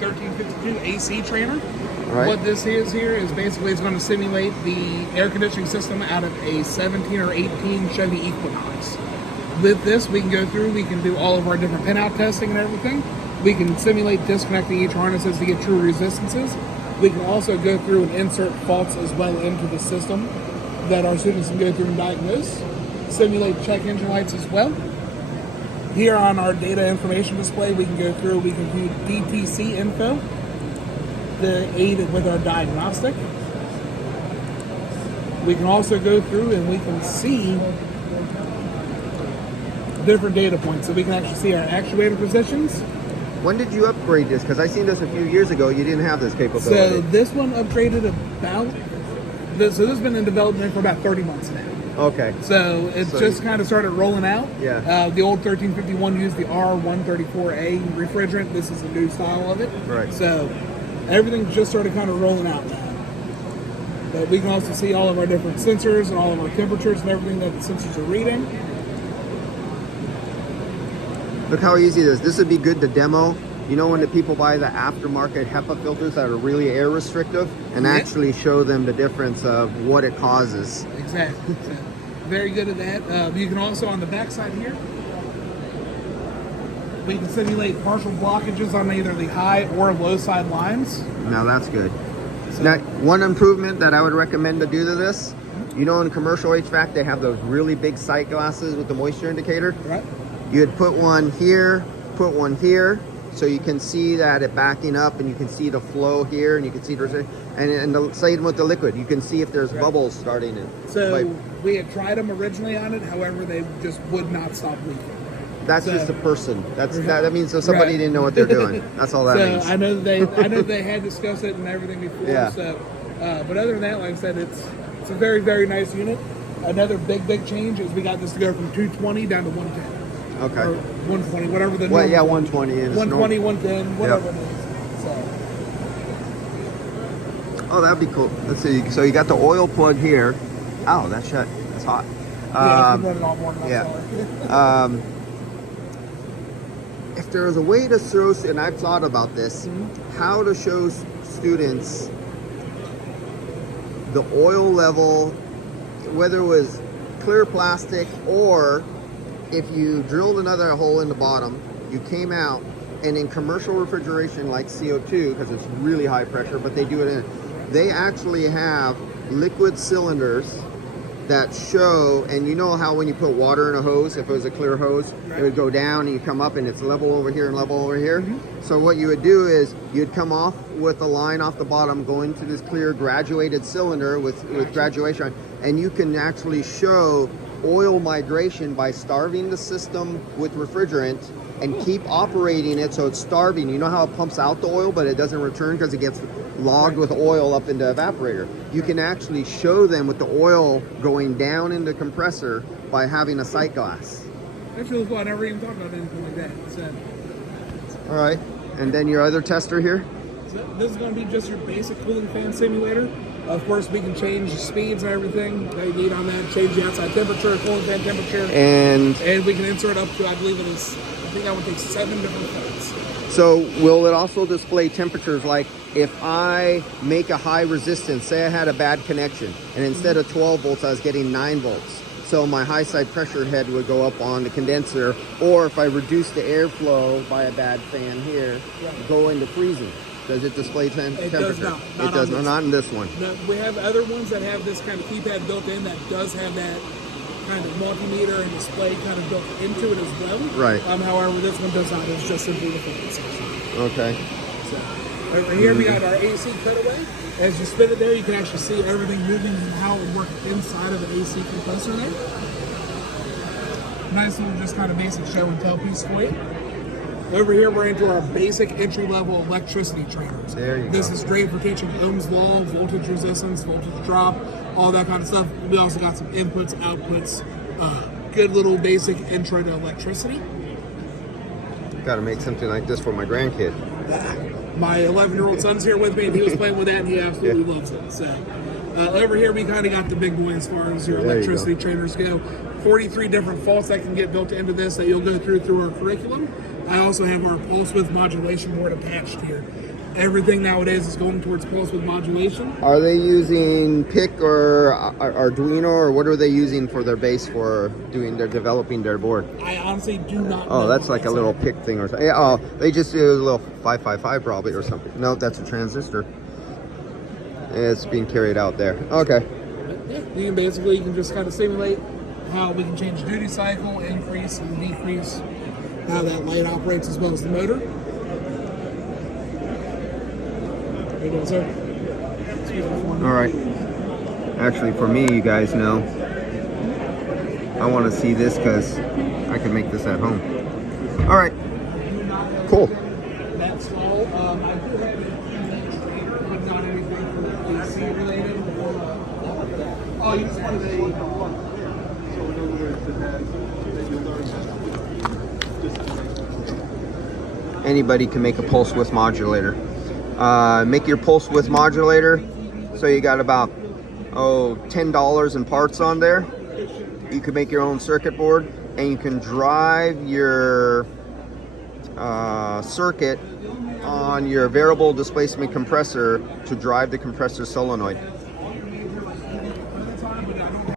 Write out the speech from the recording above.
1352 AC trainer. Right. What this is here is basically it's going to simulate the air conditioning system out of a 17 or 18 Chevy Equinox. With this, we can go through, we can do all of our different pinout testing and everything. We can simulate disconnecting each harnesses to get true resistances. We can also go through and insert faults as well into the system that our students can go through and diagnose. Simulate check engine lights as well. Here on our data information display, we can go through, we can view DTC info to aid with our diagnostic. We can also go through and we can see different data points. So we can actually see our actuator positions. When did you upgrade this? Because I seen this a few years ago. You didn't have this capability. So this one upgraded this has been in development for about 30 months now. Okay. So it's just kind of started rolling out. Yeah. The old 1351 used the R134A refrigerant. This is a new style of it. Right. So everything just started kind of rolling out now. But we can also see all of our different sensors and all of our temperatures and everything that the sensors are reading. Look how easy it is. This would be good to demo. You know when the people buy the aftermarket HEPA filters that are really air restrictive and actually show them the difference of what it causes. Exactly. So, very good at that. You can also, on the back side here, we can simulate partial blockages on either the high or low side lines. Now that's good. So, Now, one improvement that I would recommend to do to this, you know in commercial HVAC they have those really big sight glasses with the moisture indicator? right. You'd put one here, put one here, so you can see that it backing up and you can see the flow here and you can see the, and the same with the liquid. You can see if there's bubbles starting in. So we had tried them originally on it, however, they just would not stop leaking. That's So, just a person. That means so somebody Right. didn't know what they're doing. That's all that means. I know they had discussed it and everything before. Yeah. So, but other than that, like I said, it's a very, very nice unit. Another big change is we got this to go from 220 down to 110. Okay. Or 120, whatever the Well, normal- yeah, 120 is 120, normal. 110, whatever it is. So, Oh, that'd be cool. Let's see. So you got the oil plug here. Oh, that's shut. That's hot. yeah, if you run it all morning, I'm yeah. sorry. If there was a way to show, and I've thought about this, how to show students the oil level, whether it was clear plastic or if you drilled another hole in the bottom, you came out, and in commercial refrigeration like CO2, because it's really high pressure, but they do it in, they actually have liquid cylinders that show, and you know how when you put water in a hose, if it was a clear hose, it would go down and you come up and it's level over here and level over here. So what you would do is you'd come off with a line off the bottom, go into this clear graduated cylinder with graduation, and you can actually show oil migration by starving the system with refrigerant and keep operating it so it's starving. You know how it pumps out the oil but it doesn't return because it gets logged with oil up into the evaporator? You can actually show them with the oil going down in the compressor by having a sight glass. That's really cool. I never even thought about anything like that. So All right, and then your other tester here? this is going to be just your basic cooling fan simulator. Of course, we can change the speeds and everything that you need on that, change the outside temperature, cooling fan temperature, And we can insert up to, I believe it is, I think I would take 7 different fans. so will it also display temperatures, like if I make a high resistance, say I had a bad connection, and instead of 12 volts, I was getting 9 volts. So my high side pressure head would go up on the condenser, or if I reduce the airflow by a bad fan here, go into freezing. Does it display temperature? It does not. It does not. Not in this one. No, we have other ones that have this kind of keypad built in that does have that kind of multimeter and display kind of built into it as well. Right. However, this one does not. It's just simply the fan section. Okay. So, over here we got our AC cutaway. As you spin it there, you can actually see everything moving and how it would work inside of the AC compressor there. Nice little just kind of basic show and tell piece for you. Over here, we're into our basic entry-level electricity trainers. There you go. This is great for teaching Ohm's law, voltage resistance, voltage drop, all that kind of stuff. We also got some inputs, outputs, good little basic intro to electricity. Got to make something like this for my grandkid. My 11-year-old son's here with me, and he was playing with that, and he absolutely loves it. So, over here, we kind of got the big boy as far as your There you electricity go. trainers go. 43 different faults that can get built into this that you'll go through our curriculum. I also have our pulse width modulation board attached here. Everything nowadays is going towards pulse width modulation. Are they using PIC or Arduino, or what are they using for their base for developing their board? I honestly do not know. Oh, that's like a little PIC thing or something. Yeah, oh, they just do a little 555 probably or something. No, that's a transistor. It's being carried out there. Okay. Yeah, you can just kind of simulate how we can change duty cycle, increase and decrease, how that light operates as well as the motor. How you doing, sir? Excuse me for a minute. All right. Actually, for me, you guys know, I want to see this because I can make this at home. All right. Cool. That's all. I do have a trainer, but not anything for the AC related. Oh, you just wanted to. Anybody can make a pulse width modulator. Make your pulse width modulator. So you got about $10 in parts on there. You can make your own circuit board, and you can drive your circuit on your variable displacement compressor to drive the compressor solenoid.